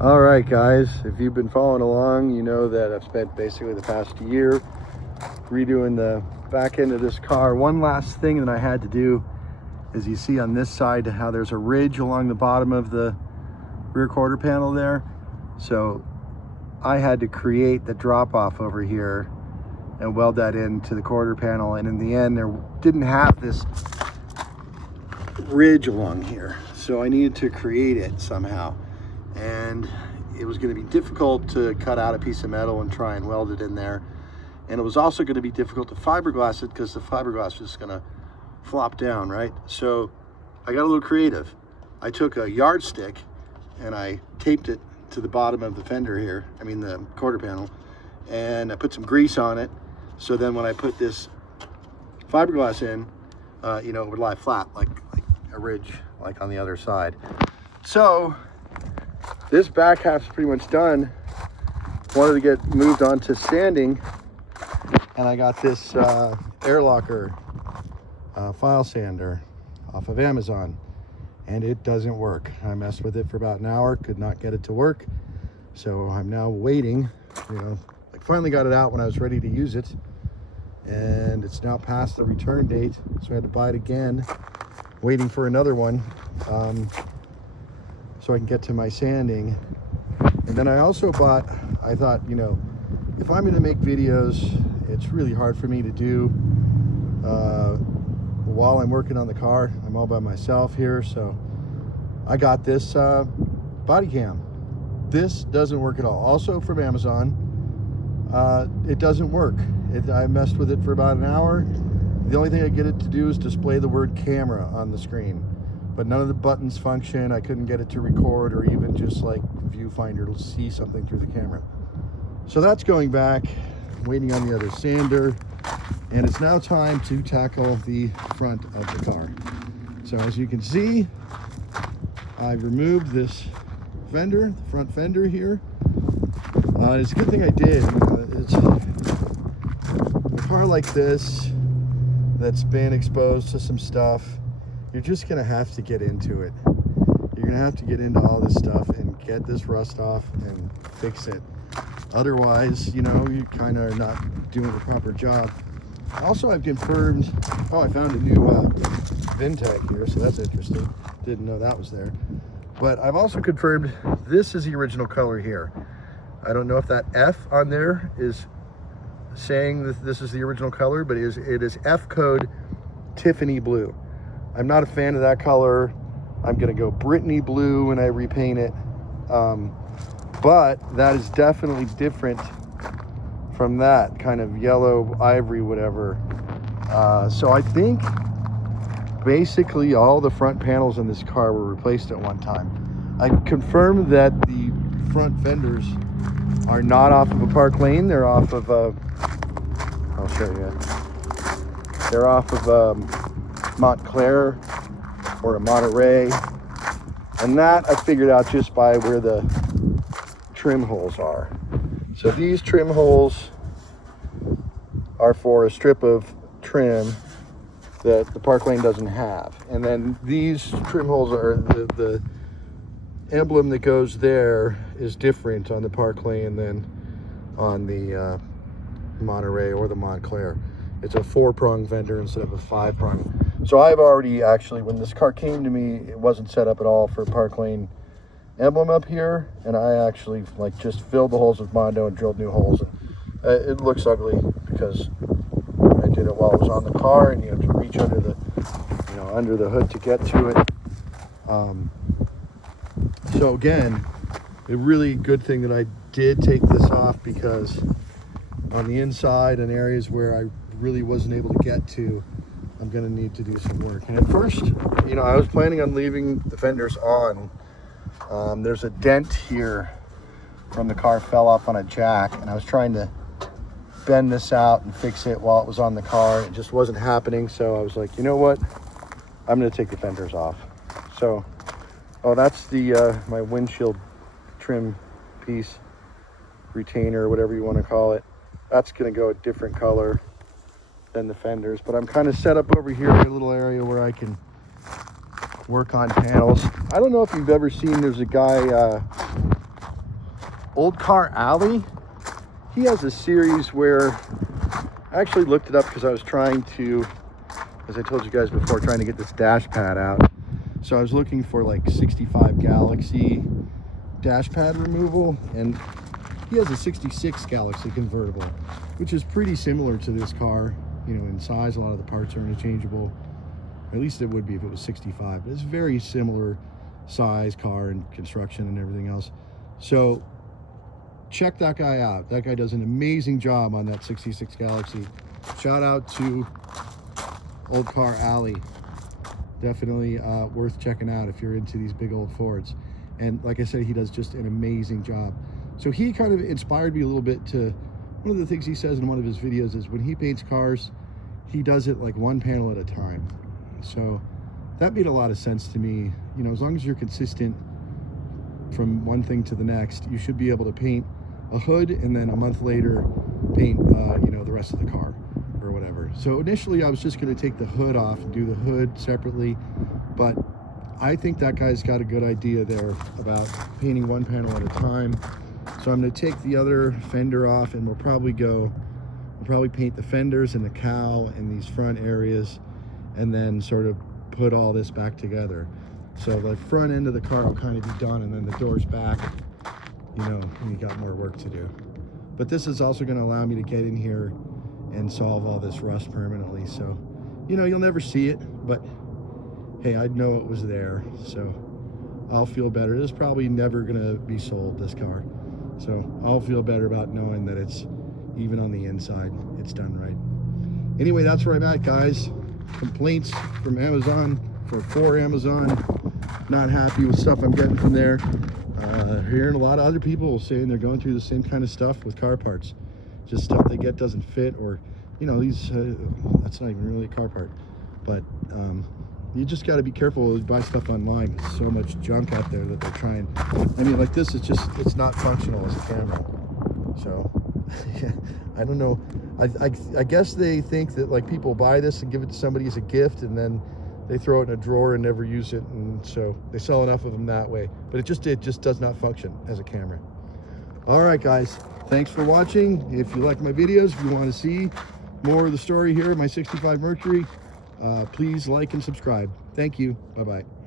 All right, guys, if you've been following along, you know that I've spent basically the past year redoing the back end of this car. One last thing that I had to do is, you see on this side how there's a ridge along the bottom of the rear quarter panel there. So I had to create the drop off over here and weld that into the quarter panel, and in the end there didn't have this ridge along here, so I needed to create it somehow. And it was going to be difficult to cut out a piece of metal and try and weld it in there, and it was also going to be difficult to fiberglass it because the fiberglass was going to flop down, right? So I got a little creative. I took a yardstick and I taped it to the bottom of the fender here, the quarter panel, and I put some grease on it, so then when I put this fiberglass in, it would lie flat like a ridge like on the other side. So this back half's pretty much done. Wanted to get moved on to sanding, and I got this air locker file sander off of Amazon, and it doesn't work. I messed with it for about an hour, could not get it to work, so I'm now waiting. I finally got it out when I was ready to use it, and it's now past the return date, so I had to buy it again, waiting for another one so I can get to my sanding. And then I also bought, I thought, if I'm going to make videos, it's really hard for me to do while I'm working on the car. I'm all by myself here, so I got this body cam. This doesn't work at all. Also from Amazon. It doesn't work. I messed with it for about an hour. The only thing I get it to do is display the word camera on the screen, but none of the buttons function. I couldn't get it to record or even just like viewfinder to see something through the camera. So that's going back, waiting on the other sander, and it's now time to tackle the front of the car. So as you can see, I removed this fender, the front fender here. It's a good thing I did. It's a car like this that's been exposed to some stuff. You're just gonna have to get into it. You're gonna have to get into all this stuff and get this rust off and fix it. Otherwise, you kind of are not doing the proper job. Also, I've confirmed, I found a new VIN tag here, so that's interesting. Didn't know that was there. But I've also confirmed this is the original color here. I don't know if that F on there is saying that this is the original color, but it is F code Tiffany blue. I'm not a fan of that color. I'm gonna go Brittany blue when I repaint it. But that is definitely different from that kind of yellow ivory, whatever. So I think basically all the front panels in this car were replaced at one time. I confirmed that the front fenders are not off of a Park Lane. They're off of I'll show you. They're off of Montclair or a Monterey, and that I figured out just by where the trim holes are. So these trim holes are for a strip of trim that the Park Lane doesn't have, and then these trim holes are the emblem that goes there is different on the Park Lane than on the Monterey or the Montclair. It's a 4-prong fender instead of a 5-prong. So I've already actually, when this car came to me, it wasn't set up at all for Park Lane emblem up here, and I actually just filled the holes with Mondo and drilled new holes. And it looks ugly because I did it while it was on the car, and you have to reach under the hood to get to it. So again, a really good thing that I did take this off, because on the inside and areas where I really wasn't able to get to, I'm going to need to do some work. And at first, I was planning on leaving the fenders on. There's a dent here from the car fell off on a jack, and I was trying to bend this out and fix it while it was on the car. It just wasn't happening, so I was like, you know what? I'm going to take the fenders off. So, that's the my windshield trim piece, retainer, whatever you want to call it. That's going to go a different color than the fenders, but I'm kind of set up over here in a little area where I can work on panels. I don't know if you've ever seen, there's a guy Old Car Alley, he has a series where I actually looked it up because I was trying to, as I told you guys before, trying to get this dash pad out. So I was looking for like 65 Galaxy dash pad removal, and he has a 66 Galaxy convertible, which is pretty similar to this car, you know, in size. A lot of the parts are interchangeable. At least it would be if it was 65, but it's very similar size car and construction and everything else. So check that guy out. That guy does an amazing job on that 66 Galaxy. Shout out to Old Car Alley. Definitely worth checking out if you're into these big old Fords. And like I said, he does just an amazing job. So he kind of inspired me a little bit to, one of the things he says in one of his videos is when he paints cars, he does it like one panel at a time. So that made a lot of sense to me. You know, as long as you're consistent from one thing to the next, you should be able to paint a hood and then a month later paint, you know, the rest of the car or whatever. So initially I was just going to take the hood off and do the hood separately, but I think that guy's got a good idea there about painting one panel at a time. So I'm going to take the other fender off, and we'll probably paint the fenders and the cowl and these front areas, and then sort of put all this back together. So the front end of the car will kind of be done, and then the doors back, you know, you got more work to do. But this is also going to allow me to get in here and solve all this rust permanently. So, you know, you'll never see it, but hey, I'd know it was there, so I'll feel better. This is probably never going to be sold, this car. So I'll feel better about knowing that it's, even on the inside, it's done right. Anyway, that's where I'm at, guys. Complaints from Amazon, for Amazon. Not happy with stuff I'm getting from there. Hearing a lot of other people saying they're going through the same kind of stuff with car parts. Just stuff they get doesn't fit, or, you know, these, that's not even really a car part. But you just got to be careful when you buy stuff online. There's so much junk out there that they're trying. I mean, like this is just, it's not functional as a camera. So, I don't know. I guess they think that like people buy this and give it to somebody as a gift, and then they throw it in a drawer and never use it, and so they sell enough of them that way. But it just does not function as a camera. All right, guys, thanks for watching. If you like my videos, if you want to see more of the story here, my 65 Mercury, please like and subscribe. Thank you. Bye-bye.